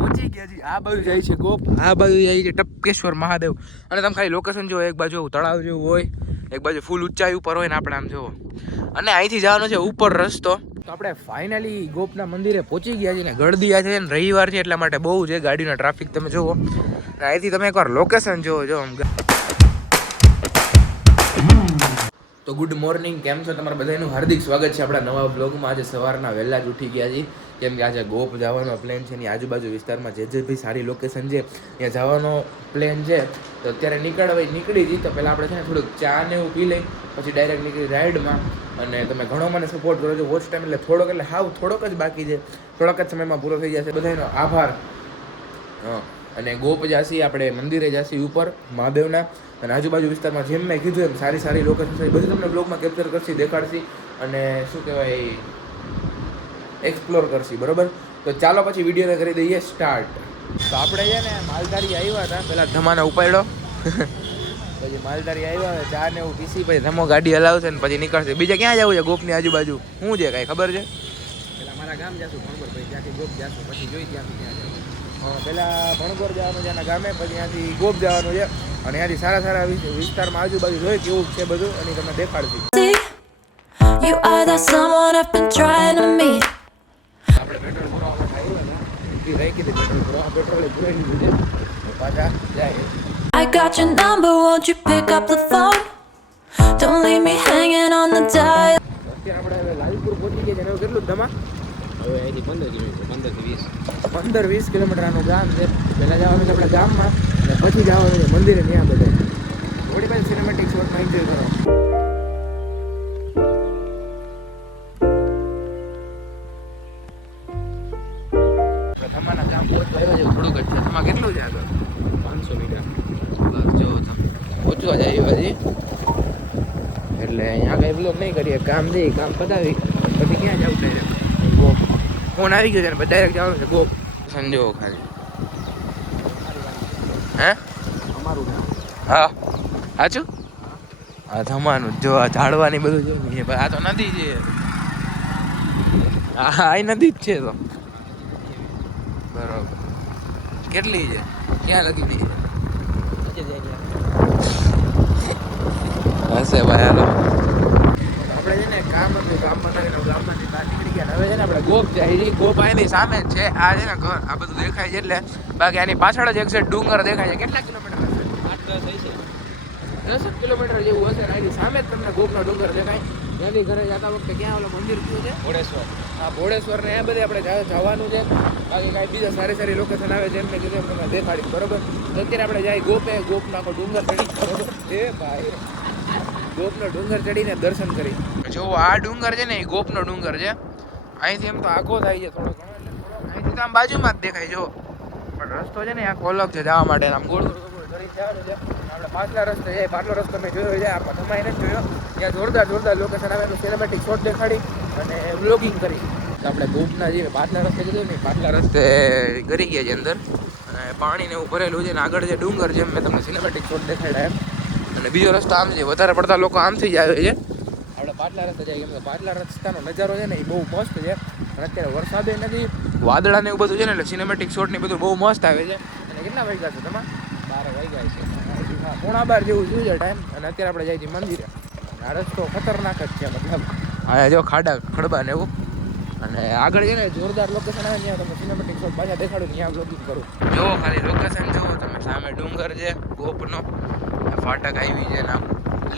પહોંચી ગયા છીએ આ બાજુ જાય છે ગોપ. આ બાજુ જાય છે ટપકેશ્વર મહાદેવ. અને તમે ખાલી લોકેશન જુઓ, એક બાજુ તળાવ જેવું હોય, એક બાજુ ફૂલ ઊંચાઈ ઉપર હોય ને આપણે આમ જુઓ. અને અહીંથી જવાનો છે ઉપર રસ્તો. તો આપણે ફાઇનલી ગોપના મંદિરે પહોંચી ગયા છીએ ને ગળદી આ છે ને રવિવાર છે એટલા માટે બહુ છે ગાડીનો ટ્રાફિક તમે જુઓ. અહીંથી તમે એકવાર લોકેશન જુઓ, જો આમ તો ગુડ મોર્નિંગ કેમ છો? તમારા બધાનું હાર્દિક સ્વાગત છે આપણા નવા બ્લોગમાં આજે સવારના વહેલા જ ઉઠી ગયા છીએ. કેમ કે આજે ગોપ જવાનો પ્લેન છે એની આજુબાજુ વિસ્તારમાં જે જે ભાઈ સારી લોકેશન છે, ત્યાં જવાનો પ્લેન છે. તો અત્યારે નીકળવા નીકળી જઈ તો પહેલાં આપણે છે ને થોડુંક ચા ને એવું પી લઈ, પછી ડાયરેક્ટ નીકળી રાઈડમાં. અને તમે ઘણો મને સપોર્ટ કરો છો વોચ ટાઈમ એટલે થોડોક એટલે હાવ થોડોક જ બાકી છે. થોડોક જ સમયમાં પૂરો થઈ જશે. બધાનો આભાર. હં. અને ગોપ જાસી આપણે મંદિરે જાસી ઉપર, મહાદેવના. અને આજુબાજુ વિસ્તારમાં જેમ મેં કીધું એમ સારી સારી લોકેશન છે. બધું તમને બ્લોગમાં કેપ્ચર કરશી, દેખાડશી અને શું કહેવાય એક્સપ્લોર કરશી, બરોબર? તો ચાલો પછી વિડીયોને કરી દઈએ સ્ટાર્ટ તો આપણે છે ને માલધારી આવ્યા હતા. પહેલાં ધમાને ઉપાડ્યો. પછી માલધારી આવ્યા, ચા ને એવું પીસી, પછી ધમો ગાડી હલાવશે ને પછી નીકળશે. બીજે ક્યાં જવું છે ગોપની આજુબાજુ? શું છે કાંઈ, ખબર છે? પહેલાં મારા ગામ જાશું, ભણગોર, પછી ત્યાંથી ગોપ જશું, પછી જોઈ ત્યાંથી ત્યાં જવું પહેલા ભણગોર જવાનું છે એના ગામે, પછી ત્યાંથી ગોપ જવાનું છે. અને ત્યાંથી સારા સારા વિ- વિસ્તારમાં આજુબાજુ જોઈ કેવું છે બધું અને તમને દેખાડતી See, you are that someone I've been trying to meet. આપણે પેટ્રોલ પુરાવા માટે આવ્યા હતા એ રહી કીધી પેટ્રોલ પુરાવા પેટ્રોલ પુરાઈ દીધું છે તો પાછા જાય I got your number, won't you pick up the phone? Don't leave me hanging on the dial. અત્યારે આપણે હવે લાલપુર પહોંચી ગયા છે અને હવે કેટલું ધમા હવે અહીંથી પંદર કિલોમીટર પંદરથી વીસ. પંદર વીસ કિલોમીટરનું ગામ છે. પહેલાં જવાનું છે આપણા ગામમાં અને પછી જવાનું છે મંદિરે ત્યાં બધે. થોડી પાસે સિનેમેટિક શોટમાં એન્જોય કરો. ગામ પહોંચવા છે થોડુંક જ છે. તમારે કેટલું છે આગળ? પાંચસો મીટર. બસ જો પહોંચવા જાય હજી એટલે અહીંયા કઈ બ્લોક નહીં કરીએ કામ જઈ કામ પતાવી પછી ક્યાં જવું ડાયરેક્ટ ગોપ ફોન આવી ગયો છે ને ડાયરેક્ટ જવાનું છે ગોપ સંજો ખાલી. હે? હા. સાચું હા થમાનું જો, આ ઝાડવાની બધું જો આ તો નદી છે. હા આ નદી જ છે તો. બરોબર. કેટલી છે? ક્યાં લગી હશે ભાઈ હાલો આપણે છે ને કામ હતું કામ પતાવીને ગામમાંથી બહાર નીકળી ગયા હવે છે ને આપણે ગોપ જાય છે ગોપ અહીંની સામે છે. આ છે ને ઘર. આ બધું દેખાય છે એટલે બાકી આની પાછળ જ એક્ઝેક્ટ ડુંગર દેખાય છે. કેટલા કિલોમીટર હશે? આઠ દસ થઈ છે. દસ કિલોમીટર જેવું હશે ને આની સામે જ તમને ગોપનો ડુંગર દેખાય. ત્યાંથી ઘરે જતા વખતે ક્યાં ઓલો મંદિર કયું છે? ભોડેશ્વર આ ભોળેશ્વર ને એ બધે આપણે જવાનું છે. બાકી કાંઈ બીજા સારી સારી લોકેશન આવે છે એમને કીધું તમને દેખાડી બરોબર? અત્યારે આપણે જાય ગોપે ગોપનો આખો ડુંગર ચડી એ ભાઈ. ગોપનો ડુંગર ચડીને દર્શન કરી. જો આ ડુંગર છે ને એ ગોપનો ડુંગર છે. અહીંથી એમ તો આખો થાય છે થોડો ઘણો એટલે અહીંથી તો આમ બાજુમાં જ દેખાય, જો. પણ રસ્તો છે ને આખો અલગ છે જવા માટે, આમ ગોળ. કરી જવાનું છે આપણે પાછલા રસ્તે જાય પાછલો રસ્તો મેં જોયો છે આમાં તમારે નથી જોયો. ત્યાં જોરદાર જોરદાર લોકેશન આવે સિનેમેટિક શોટ દેખાડી અને વ્લોગિંગ કરી. આપણે ગોપના જે પાછલા રસ્તે કીધું ને, પાછલા રસ્તે કરી ગયા છે અંદર. અને પાણીને એવું ભરેલું છે ને, આગળ જે ડુંગર છે મેં તમને સિનેમેટિક શોટ દેખાડ્યા એમ. અને બીજો રસ્તો આમ છે, વધારે પડતા લોકો આમથી જ આવે છે. આપણે પાટલા રસ્તે જાય કેમ કે પાટલા રસ્તાનો નજારો છે ને એ બહુ મસ્ત છે. અને અત્યારે વરસાદે નથી, વાદળા એવું બધું છે ને એટલે સિનેમેટિક શોટ ને બધું બહુ મસ્ત આવે છે. અને કેટલા વાગ્યા છે તમારે? બાર વાગ્યા છે. પોણા બાર જેવું છે ટાઈમ અને અત્યારે આપણે જાય મંદિરે. આ રસ્તો ખતરનાક જ છે, મતલબ. હા, જો ખાડા, ખડબા ને એવું. અને આગળ છે ને જોરદાર લોકેશન આવે ત્યાં તમે સિનેમેટિક શોટ પાછા દેખાડું, ત્યાં બ્લોગિંગ કરું. જો ખાલી લોકેશન જુઓ, તમે સામે ડુંગર છે, ગોપનો. ફાટક આવી છે નામ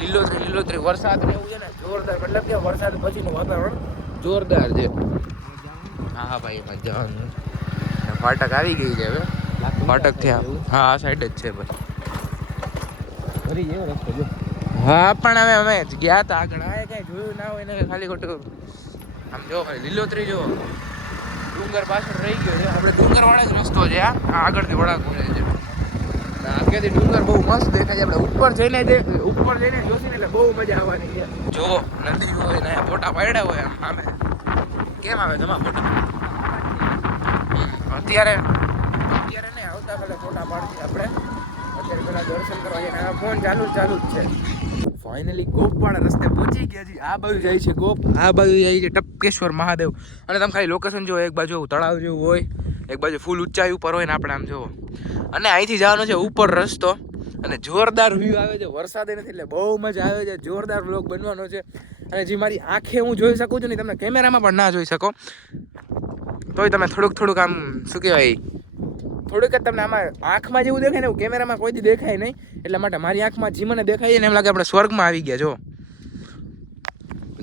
લીલોતરી લીલોતરી વરસાદ ને એવું છે ને જોરદાર મતલબ કે વરસાદ પછીનું વાતાવરણ જોરદાર છે. હા હા ભાઈ એમાં જવાનું ફાટક આવી ગઈ છે હવે. ફાટક થયા. હા આ સાઈડ જ છે ભાઈ. ફરી જેવો રસ્તો જો. હા પણ હવે અમે ગયા હતા આગળ. આ કઈ જોયું ના હોય ને ખાલી ખોટું. આમ જો ભાઈ લીલોતરી જો. ડુંગર પાછળ રહી ગયો છે. આપણે ડુંગર વાળા જ રસ્તો છે આ. આગળથી વળાક મળે છે. આગળથી ડુંગર બહુ મસ્ત દેખાય છે. આપણે ઉપર જઈને જે ઉપર જઈને જોશું એટલે બહુ મજા આવવાની છે. જો નદી હોય ને ફોટા પાડ્યા હોય આમ સામે. કેમ આવે તમારા ફોટા? અત્યારે અત્યારે નહીં આવતા પહેલાં ફોટા પાડશે આપણે. અત્યારે પેલા દર્શન કરવા જઈને ફોન ચાલુ ચાલુ જ છે. ફાઇનલી ગોપવાળા રસ્તે પહોંચી ગયા છીએ. આ બાજુ જાય છે ગોપ આ બાજુ જાય છે ટપકેશ્વર મહાદેવ. અને તમે ખાલી લોકેશન જો એક બાજુ તળાવ જેવું હોય, એક બાજુ ફૂલ ઊંચાઈ ઉપર હોય ને આપણે આમ જોવો અને અહીંથી જવાનો છે ઉપર રસ્તો. અને જોરદાર વ્યૂ આવે છે. વરસાદ નથી, એટલે બહુ મજા આવે છે. જોરદાર વ્લોગ બનવાનો છે. અને જે મારી આંખે હું જોઈ શકું છું ને તમે કેમેરામાં પણ ના જોઈ શકો. તોય તમે થોડુંક થોડુંક આમ, શું કહેવાય? થોડુંક જ તમને આમાં આંખમાં જેવું દેખાય ને એવું કેમેરામાં કોઈ દેખાય નહીં. એટલા માટે મારી આંખમાં જે મને દેખાય ને એમ લાગે આપણે સ્વર્ગમાં આવી ગયા, જો.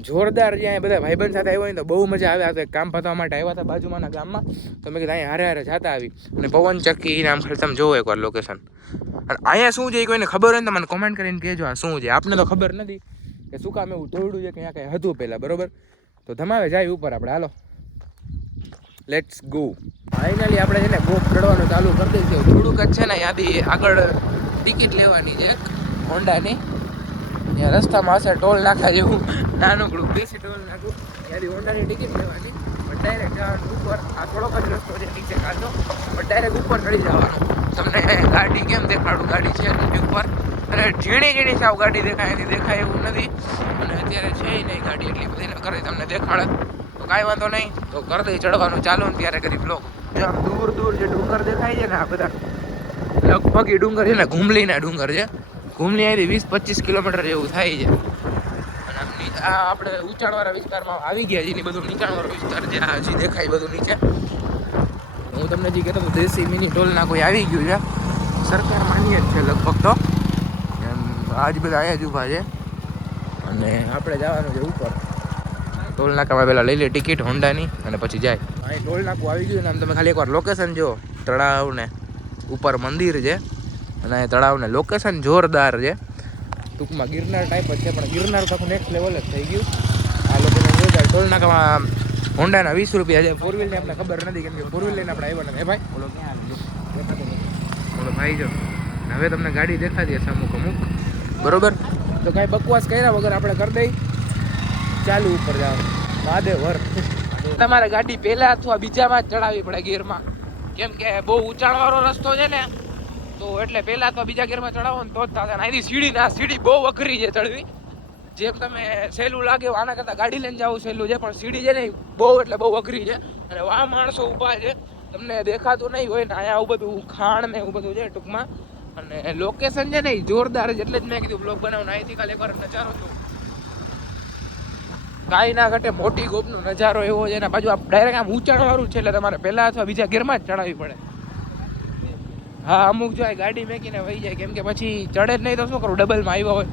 જોરદાર જ્યાં બધા ભાઈબંધ સાથે આવ્યો હોય ને તો બહુ મજા આવે. આ તો કામ પતાવવા માટે આવ્યા હતા બાજુમાંના ગામમાં. તો મેં કીધું અહીંયા હારે હારે જતા આવી. અને પવન ચક્કી ને આમ ખાલી તમે જોવો એકવાર લોકેશન અને અહીંયા શું છે એ કોઈને ખબર હોય ને તો મને કોમેન્ટ કરીને કહેજો આ શું છે. આપને તો ખબર નથી કે શું કામ એવું થોડું છે કે અહીંયા કંઈ હતું પહેલાં, બરોબર? તો ધમાવે જાય ઉપર આપણે. હાલો. લેટ્સ ગો ફાઇનલી આપણે છે ને ગોપ ચડવાનું ચાલુ કરી દઈશું. થોડુંક જ છે ને ત્યાંથી આગળ ટિકિટ લેવાની છે હોન્ડાની ત્યાં રસ્તામાં હશે ટોલ નાખા જેવું. નાનકડું દેશી ટોલ નાખું. ત્યાંથી હોન્ડાની ટિકિટ લેવાની. પણ ડાયરેક્ટ જવાનું ઉપર. આ થોડોક જ રસ્તો છે કાઢો પણ ડાયરેક્ટ ઉપર ચડી જવાનું. તમને ગાડી કેમ દેખાડું? ગાડી છે નથી ઉપર. અને ઝીણી ઝીણી સાવ ગાડી દેખાય એની દેખાય એવું નથી. અને અત્યારે છે નહીં ગાડી એટલી બધી ન કરે તમને દેખાડે. તો કાંઈ વાંધો નહીં. તો કરી ચડવાનું ચાલુ ને ત્યારે કરી બ્લોક આમ દૂર દૂર જે ડુંગર દેખાય છે ને આ બધા, લગભગ એ ડુંગર છે ને, ઘુમલીના ડુંગર છે. ઘુમલી આવી, વીસ પચીસ કિલોમીટર જેવું થાય છે. અને આમ આ આપણે ઊંચાણવાળા વિસ્તારમાં આવી ગયા છે એની બધું નીચાણવાળો વિસ્તાર છે. હજી દેખાય બધું નીચે. હું તમને જે કહેતો હતો, દેશી મિની ટોલના કોઈ આવી ગયું છે. સરકાર માન્ય જ છે લગભગ તો. એમ, આજ બધા અહીંયા જ ઊભા છે. અને આપણે જવાનું છે ઉપર. ટોલ નાકામાં પહેલાં લઈ લે ટિકિટ હોન્ડાની, અને પછી જાય. અહીં ટોલ નાકું આવી ગયું ને, આમ તમે ખાલી એકવાર લોકેશન જુઓ. તળાવ ને ઉપર મંદિર છે. અને એ તળાવને લોકેશન જોરદાર છે. ટૂંકમાં ગિરનાર ટાઈપ જ છે પણ ગિરનાર તો નેક્સ્ટ લેવલ જ થઈ ગયું. આ લોકોને જોરદાર ટોલ નાકામાં હોન્ડાના વીસ રૂપિયા છે. ફોર વ્હીલની આપણે ખબર નથી કેમ કે ફોર વ્હીલ લઈને આપણે આવ્યા નથી. ભાઈ? બોલો ક્યાં બોલો ભાઈ જો. હવે તમને ગાડી દેખાતી હશે અમુક અમુક. બરોબર? તો કાંઈ બકવાસ કર્યા વગર આપણે કરી દઈ. ચાલુ ઉપર જાવ મહાદેવર તમારે ગાડી પહેલા અથવા બીજામાં જ ચડાવવી પડે ગિયરમાં કેમ કે બહુ ઊંચાણવાળો રસ્તો છે ને તો એટલે પહેલા અથવા બીજા ગેરમાં ચડાવો ને તો જ થશે. અને અહીંથી સીડી ના સીડી બહુ અઘરી છે ચડવી. જેમ તમે સહેલું લાગે આના કરતાં ગાડી લઈને જવું સહેલું છે, પણ સીડી છે ને બહુ એટલે બહુ અઘરી છે. અને વા માણસો ઊભા છે. તમને દેખાતું નહીં હોય ને અહીંયા આવું બધું ખાણ ને એવું બધું છે ટૂંકમાં. અને લોકેશન છે ને જોરદાર છે, એટલે જ મેં કીધું બ્લોગ બનાવું. અહીંથી કાલે એકવાર નજારો તો કાંઈ ના ઘટે મોટી ગોપનો નજારો એવો છે ને બાજુ ડાયરેક્ટ આમ ઊંચાણવાળું છે, એટલે તમારે પહેલાં અથવા બીજા ગેરમાં જ ચડાવવી પડે. હા અમુક જો ગાડી મેકીને વહી જાય કેમ કે પછી ચડે જ નહીં તો શું કરું ડબલમાં આવ્યા હોય.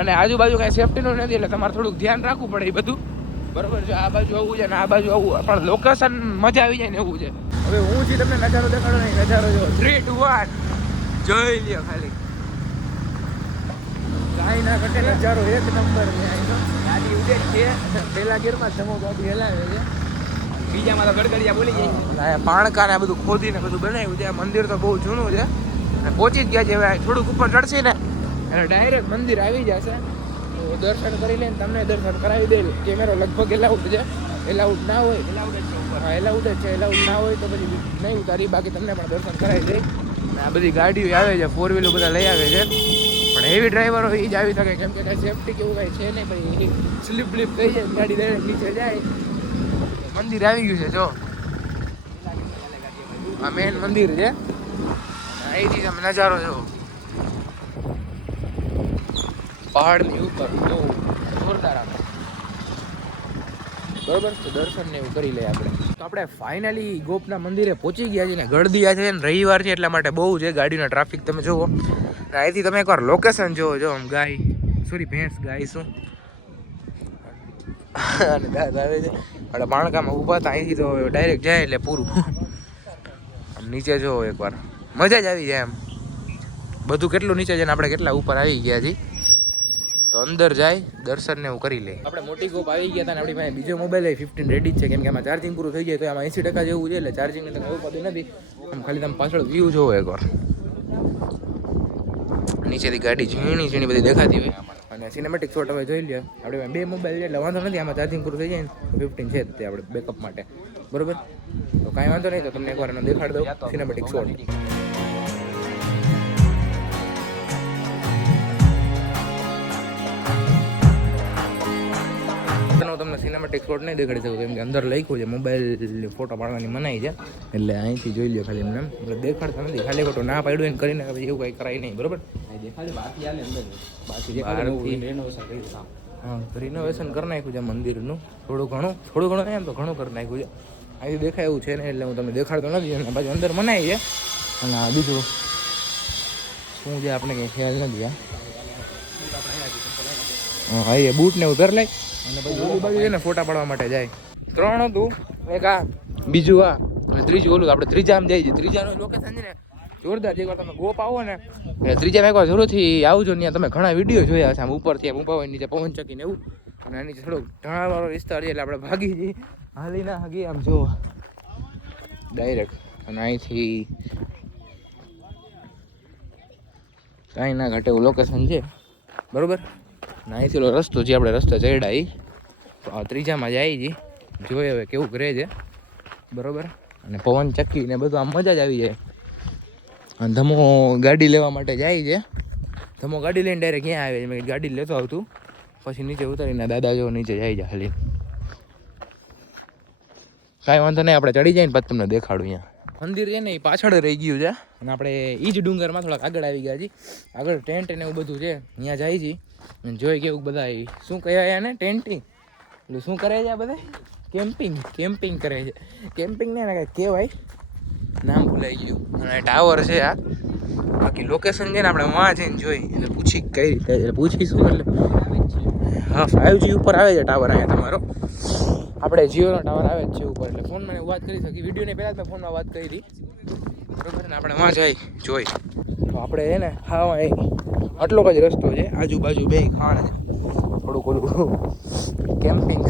અને આજુબાજુ કાંઈ સેફ્ટીનું નથી એટલે તમારે થોડુંક ધ્યાન રાખવું પડે એ બધું. બરોબર છે આ બાજુ આવું છે ને આ બાજુ આવું પણ લોકેશન મજા આવી જાય ને એવું છે. હવે હું જે તમને નજારો દેખાડો નહીં નજારો જો થ્રી ટુ વન જોઈ લ્યો ખાલી. કાંઈ ના ઘટે નજારો એક નંબર. ગાડી ઉડે છે. પહેલા ગીરમાં ધમો ગાડી હલાવે છે. બીજામાં તો ગડગડિયા બોલી જાય. આ પાણકા ને બધું બધું ખોદીને બધું બનાવ્યું છે. મંદિર તો બહુ જૂનું છે. અને પહોંચી જ ગયા છે. હવે થોડુંક ઉપર ચડશે ને. એટલે ડાયરેક્ટ મંદિર આવી જશે. તો દર્શન કરી લઈને તમને દર્શન કરાવી દે. કેમેરો લગભગ એલાઉડ છે. એલાઉડ ના હોય. એલાઉડ છે ઉપર. હા એલાઉડ જ છે. એલાઉડ ના હોય તો પછી નહીં ઉતારી. બાકી તમને પણ દર્શન કરાવી દે. અને આ બધી ગાડીઓ આવે છે. ફોર વ્હીલર બધા લઈ આવે છે. પણ હેવી ડ્રાઈવરો એ જ આવી શકે. કેમ કે કાંઈ સેફટી કેવું કાંઈ છે નહીં. ભાઈ સ્લીપ બ્લીપ થઈ જાય ગાડી લઈને નીચે જાય. મંદિર આવી ગયું છે, જો. આ મેન મંદિર છે. અહીંથી તમે નજારો જો પહાડની ઉપર બહુ જોરદાર આપણે બરોબર? તો દર્શન ને એવું કરી લઈએ આપણે. તો આપણે ફાઇનલી ગોપના મંદિરે પહોંચી ગયા છીએ ને ગળદી આ છે ને, રવિવાર છે એટલા માટે બહુ છે ગાડીનો ટ્રાફિક તમે જુઓ. અહીંથી તમે એકવાર લોકેશન જુઓ, જો, આમ ગાય સોરી ભેંસ ગાય શું? અને દાદ આવે છે. એટલે માણકામાં ઊભા હતા, અહીંથી તો ડાયરેક્ટ જાય એટલે પૂરું. આમ નીચે જુઓ એકવાર. મજા જ આવી જાય એમ. બધું કેટલું નીચે છે ને આપણે કેટલા ઉપર આવી ગયા છીએ તો અંદર જાય, દર્શન ને એવું કરી લે. આપણે મોટી ગોપ આવી ગયા હતા આપણી પાસે બીજો મોબાઈલ ફિફ્ટીન રેડી જ છે. કેમ કે આમાં ચાર્જિંગ પૂરું થઈ જાય તો આમાં એંસી ટકા જેવું છે એટલે ચાર્જિંગ તમે એવું પડતું નથી. આમ ખાલી તમે પાછળ વ્યૂ જોવો એકવાર. નીચેથી ગાડી ઝીણી ઝીણી બધી દેખાતી હોય અને સિનેમેટિક શોટ હવે જોઈ લ્યો. આપણે બે મોબાઈલ એટલે વાંધો નથી, આમાં ચાર્જિંગ પૂરું થઈ જાય ને. ફિફ્ટીન છે તે આપણે બેકઅપ માટે. બરોબર? તો કાંઈ વાંધો નહીં, તો તમને એકવાર એનો દેખાડ દઉં સિનેમેટિક શોટ તમને સિનેમેટિક શોટ નહીં દેખાડી શકું, કેમ કે અંદર લખ્યું છે મોબાઈલ ફોટો પાડવાની મનાઈ છે. એટલે અહીંથી જોઈ લ્યો ખાલી એમને. દેખાડતા નથી, ખાલી ખોટું ના પાડ્યું એને કરીને એવું કંઈ કરાય નહીં, બરોબર? દેખાડે બાકી હાલે અંદર બાકી બહારથી- રેનોવેશન કરી કામ. હા રિનોવેશન કરી નાખ્યું છે મંદિરનું. થોડું ઘણું થોડું ઘણું એમ તો ઘણું કરી નાખ્યું છે. આવી દેખાય એવું છે ને એટલે હું તમને દેખાડતો નથી અને પાછું અંદર મનાય છે. અને આ બીજું શું છે આપણે કંઈ ખ્યાલ નથી હા. હા એ બૂટ ને પહેર લઈ અને પછી ઓલી બાજુ છે ને ફોટા પાડવા માટે જાય. ત્રણ હતું એક આ બીજું આ. ત્રીજું ઓલું આપણે ત્રીજામાં જાય છે ત્રીજાનું લોકેશન છે ને જોરદાર એકવાર તમે ગોપ આવો ને. એટલે ત્રીજામાં એકવાર જરૂરથી આવજો ત્યાં. તમે ઘણા વીડિયો જોયા છે આમ ઉપરથી, આમ હોય નીચે પવન ચકીને એવું. અને એની થોડોક ઢાળવાળો વિસ્તાર છે એટલે આપણે ભાગી જઈએ. હાલી ના હાગી, આમ જો ડાયરેક્ટ અને અહીંથી કાંઈ ના ઘટે એવું લોકેશન છે. બરોબર? અને અહીંથી ઓલો રસ્તો જે આપણે રસ્તો ચડ્યા ઈ. તો ત્રીજામાં જાય છે જોઈએ હવે કેવું કરે છે. બરોબર? અને પવન ચક્કી ને બધું આમ મજા જ આવી જાય. અને ધમો ગાડી લેવા માટે જાય છે. ધમો ગાડી લઈને ડાયરેક્ટ ક્યાં આવે છે? મેં ગાડી લેતો આવતું. પછી નીચે ઉતારીને દાદા જો નીચે જાય છે ખાલી. કાંઈ વાંધો નહીં, આપણે ચડી જાય ને પછી તમને દેખાડું અહીંયા. મંદિર છે ને, એ પાછળ રહી ગયું છે. અને આપણે એ જ ડુંગરમાં થોડાક આગળ આવી ગયા છીએ. આગળ ટેન્ટ ને એવું બધું છે. ત્યાં જાય છે અને જોઈ કેવું બધા શું કહેવાય આને ટેન્ટિંગ એટલે શું કરે છે આ બધા? કેમ્પિંગ કેમ્પિંગ કરે છે. કેમ્પિંગ ને કહેવાય. નામ ભૂલાઈ ગયું. અને ટાવર છે આ. બાકી લોકેશન છે ને આપણે વાં જઈને જોઈ એટલે પૂછી કઈ રીતે એટલે પૂછીશું એટલે. હા ફાઇવ જી ઉપર આવે છે ટાવર અહીંયા તમારો. આપણે જીઓનો ટાવર આવે જ છે ઉપર. એટલે ફોનમાં વાત કરી શકી. વિડીયોની પહેલાં જ મેં ફોનમાં વાત કરી. બરોબર ને? આપણે વાં જાય જોઈ. તો આપણે છે ને, હા આટલો જ રસ્તો છે. આજુબાજુ બે ખાણ છે. થોડુંક ઓલું કેમ્પિંગ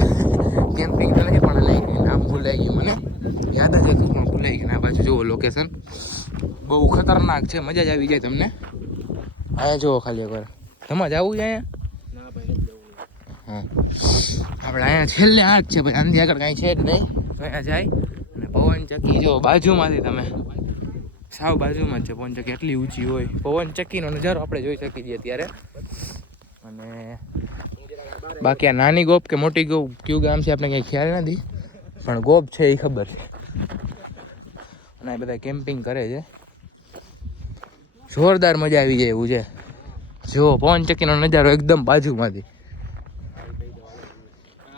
કેમ્પિંગ તો નહીં, પણ નામ ભૂલાઈ ગયું મને. યાદ જ હતું પણ ભૂલાઈ ગયું આ બાજુ જુઓ લોકેશન બહુ ખતરનાક છે મજા જ આવી જાય તમને. અહીંયા જુઓ ખાલી એકવાર. તમારે જવું છે અહીંયા? આપણે અહીંયા છેલ્લે આ જ છે ભાઈ. આનાથી આગળ કાંઈ છે જ નહીં. અહીંયા જાય અને પવન ચક્કી જો બાજુમાંથી તમે. સાવ બાજુમાં જ છે પવન ચક્કી એટલી ઊંચી હોય. પવન ચક્કીનો નજારો આપણે જોઈ શકીએ છીએ અત્યારે. અને બાકી આ નાની ગોપ કે મોટી ગોપ કયું ગામ છે આપણે કંઈ ખ્યાલ નથી. પણ ગોપ છે એ ખબર છે. અને બધા કેમ્પિંગ કરે છે. જોરદાર મજા આવી જાય એવું છે. જો પવન ચક્કીનો નજારો એકદમ બાજુમાંથી.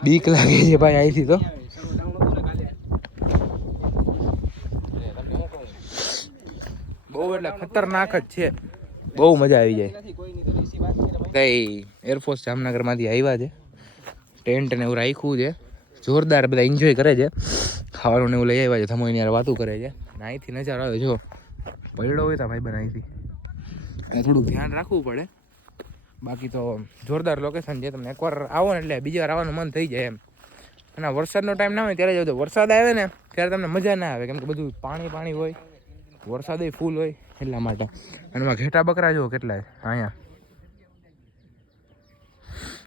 બીક લાગે છે ભાઈ અહીંથી તો. બહુ એટલે ખતરનાક જ છે. બહુ મજા આવી જાય. કઈ એરફોર્સ જામનગરમાંથી આવ્યા છે. ટેન્ટ ને એવું રાખ્યું છે. જોરદાર બધા એન્જોય કરે છે. ખાવાનું ને એવું લઈ આવ્યા છે. થમોઈની યાર વાતું કરે છે. અહીંથી નજારો આવે જો. પડ્યો હોય તમે ભાઈ અહીંથી. અને થોડુંક ધ્યાન રાખવું પડે. બાકી તો જોરદાર લોકેશન છે. તમને એકવાર આવો ને એટલે બીજી વાર આવવાનું મન થઈ જાય એમ. અને વરસાદનો ટાઈમ ના હોય ત્યારે જાવ તો વરસાદ આવે ને, ત્યારે તમને મજા ના આવે. કેમ કે બધું પાણી પાણી હોય, વરસાદ ફૂલ હોય એટલા માટે. અને એમાં ઘેટા બકરા જુઓ કેટલા અહીંયા.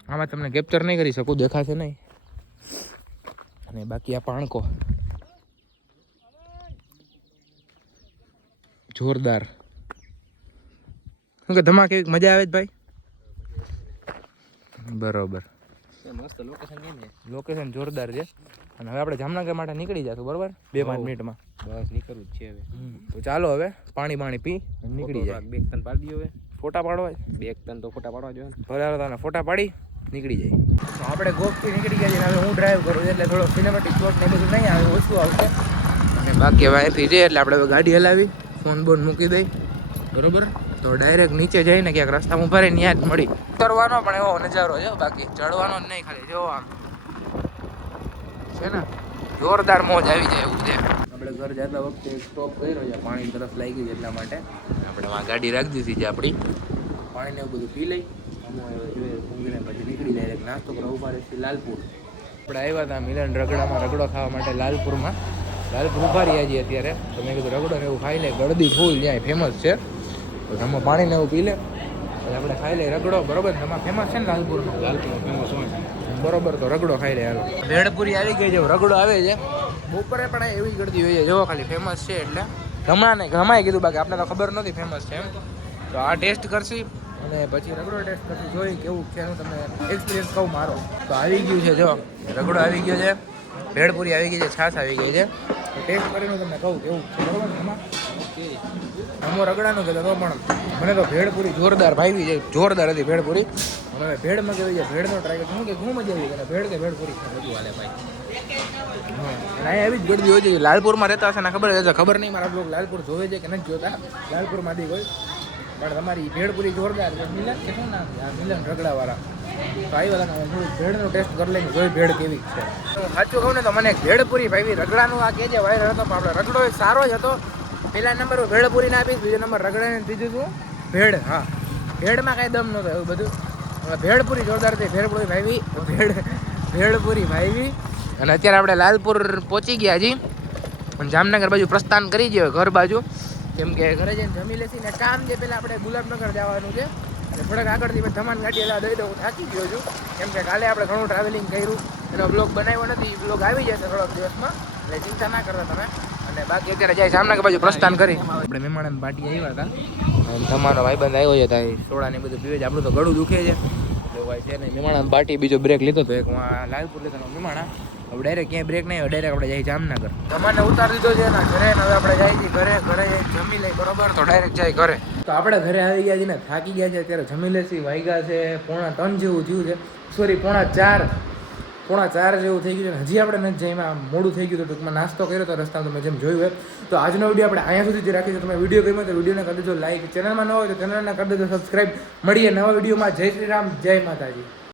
આમાં તમને કેપ્ચર નહીં કરી શકું, દેખાશે નહીં. અને બાકી આ પાણકો. જોરદાર. શું કે ધમાકે મજા આવે જ ભાઈ? બરોબર. લોકેશન લોકેશન જોરદાર છે. અને હવે આપણે જામનગર માટે નીકળી જશું બરોબર? બે પાંચ મિનિટમાં. બસ નીકળવું જ છે હવે. તો ચાલો હવે પાણી પાણી પી અને નીકળી જાય. બે તન પાડી હવે. ફોટા પાડવા બે તન તો ફોટા પાડવા જોઈએ. ભલે તને ફોટા પાડી નીકળી જાય. તો આપણે ગોપથી નીકળી ગયા છીએ હવે હું ડ્રાઈવ કરું એટલે થોડો સિનેમેટિક શોટ ને બધું નહીં આવે ઓછું આવશે. અને બાકી હવે અહીંથી જઈએ એટલે આપણે ગાડી હલાવી. ફોન બોન મૂકી દઈ બરોબર? તો ડાયરેક્ટ નીચે જઈને ક્યાંક રસ્તામાં ઊભા રહીને જ મળી. ઉતરવાનો પણ એવો નજારો છે બાકી ચડવાનો જ નહીં ખાલી જો આમ. છે ને? જોરદાર મોજ આવી જાય એવું છે. આપણે ઘર જતા વખતે સ્ટોપ કર્યો છે પાણી તરફ લાગી ગઈ એટલા માટે. આપણે આ ગાડી રાખી દીધી છે આપણી. પાણીને એવું બધું પી લઈ ઊંઘીને પછી નીકળી જાય નાસ્તો કરવા ઊભા રહેશે લાલપુર. આપણે આવ્યા હતા મિલન રગડામાં રગડો ખાવા માટે લાલપુરમાં. લાલપુર ઊભા રહ્યા છીએ અત્યારે. તો મેં કીધું રગડો ને એવું ખાઈ લે ગળદી ફૂલ ત્યાં ફેમસ છે. તો તમે પાણીને એવું પી લે. પછી આપણે ખાઈ લઈએ રગડો બરોબર? તમારે ફેમસ છે ને લાલપુરનો લાલપુર ફેમસ હોય. બરોબર તો રગડો ખાઈ લે હાલો. ભેળપુરી આવી ગઈ છે રગડો આવે છે. બપોરે પણ એવી ગળદી હોય છે જોવો ખાલી ફેમસ છે એટલે. હમણાં ને હમણાં કીધું બાકી આપણે તો ખબર નથી ફેમસ છે એમ. તો આ ટેસ્ટ કરશી. અને પછી રગડો ટેસ્ટ કરશું જોઈ કેવું છે તમે તમને એક્સપિરિયન્સ કહું મારો. તો આવી ગયું છે જો રગડો આવી ગયો છે. ભેળપુરી આવી ગઈ છે છાશ આવી ગઈ છે. ટેસ્ટ કરીને તમને કહું કેવું છે બરાબર એમાં? અમો રગડાનું કહેતો તો પણ મને તો ભેળપુરી જોરદાર ભાવી છે જોરદાર હતી ભેળપુરી. હવે ભેળમાં કેવી છે ભેળનો ટ્રાય શું કે શું મજા આવી ગઈ ભેળ કે ભેળપુરી બધું હાલે ભાઈ. હા એવી જ ગળદી હોય છે લાલપુરમાં રહેતા હશે ને ખબર હશે ખબર નહીં મારા લોકો લાલપુર જોવે છે કે નથી જોતા. લાલપુરમાંથી કોઈ પણ તમારી ભેળપુરી જોરદાર છે મિલન કે શું નામ મિલન રગડાવાળા. તો આવી વાળા થોડું ટેસ્ટ કરી લઈને જોઈ ભેળ કેવી છે. સાચું કહું ને તો મને ભેળપુરી ભાઈ રગડાનું આ કે છે વાયરલ હતો પણ આપણે રગડો એ સારો જ હતો. પહેલા નંબર ભેળપુરીને આપીશ, બીજો નંબર રગડાને ત્રીજું શું? ભેળ, હા. ભેળમાં કાંઈ દમ નહોતો એવું બધું. ભેળપુરી જોરદાર થઈ ભેળપુરી ભાવી, ભેળ, ભેળપુરી ભાવી. અને અત્યારે આપણે લાલપુર પહોંચી ગયા અને જામનગર બાજુ પ્રસ્થાન કરી ગયો ઘર બાજુ. કેમ કે ઘરે જઈને જમી લેશી ને કામ જે પેલા આપણે ગુલાબનગર જવાનું છે થોડાક આગળથી મેં ધમાન ગાડી એલા દઈ દઉં, હું થાકી ગયો છું. કેમ કે કાલે આપણે ઘણું ટ્રાવેલિંગ કર્યું. એનો બ્લોગ બનાવ્યો નથી બ્લોગ આવી જશે થોડાક દિવસમાં. એટલે ચિંતા ના કરતા તમે. અને બાકી અત્યારે જાય જામનગર બાજુ પ્રસ્થાન કરી. આપણે મહેમાન પાર્ટી આવ્યા હતા તમારો ભાઈબંધ આવ્યો છે, ત્યાં સોડા ને બધું પીવે છે. આપણું તો ગળું દુખે છે. એવું હોય છે નહીં મહેમાન પાર્ટી બીજો બ્રેક લીધો તો એક લાલપુર લીધો મહેમાણા હવે ડાયરેક્ટ ક્યાંય બ્રેક નહીં ડાયરેક્ટ આપણે જાય જામનગર. તમારે ઉતાર દીધો છે ને, ઘરે હવે આપણે જઈએ ઘરે ઘરે જમી લઈ બરોબર? તો ડાયરેક્ટ જાય ઘરે. તો આપણે ઘરે આવી ગયા છીએ ને, થાકી ગયા છે, અત્યારે જમી લેસી વાગ્યા છે, પોણા ત્રણ જેવું થયું છે. સોરી પોણા ચાર પોણા ચાર જેવું થઈ ગયું છે હજી આપણે નથી જઈમાં મોડું થઈ ગયું તો ટૂંકમાં નાસ્તો કર્યો તો રસ્તામાં તમે જેમ જોયું હોય. તો આજનો વીડિયો આપણે અહીંયા સુધી જ રાખીશું. તમે વીડિયો ગમ્યો તો વિડીયોને કરી દેજો લાઈક ચેનલમાં ન હોય તો ચેનલને કરી દેજો સબસ્ક્રાઈબ મળીએ નવા વિડીયોમાં. જય શ્રી રામ, જય માતાજી.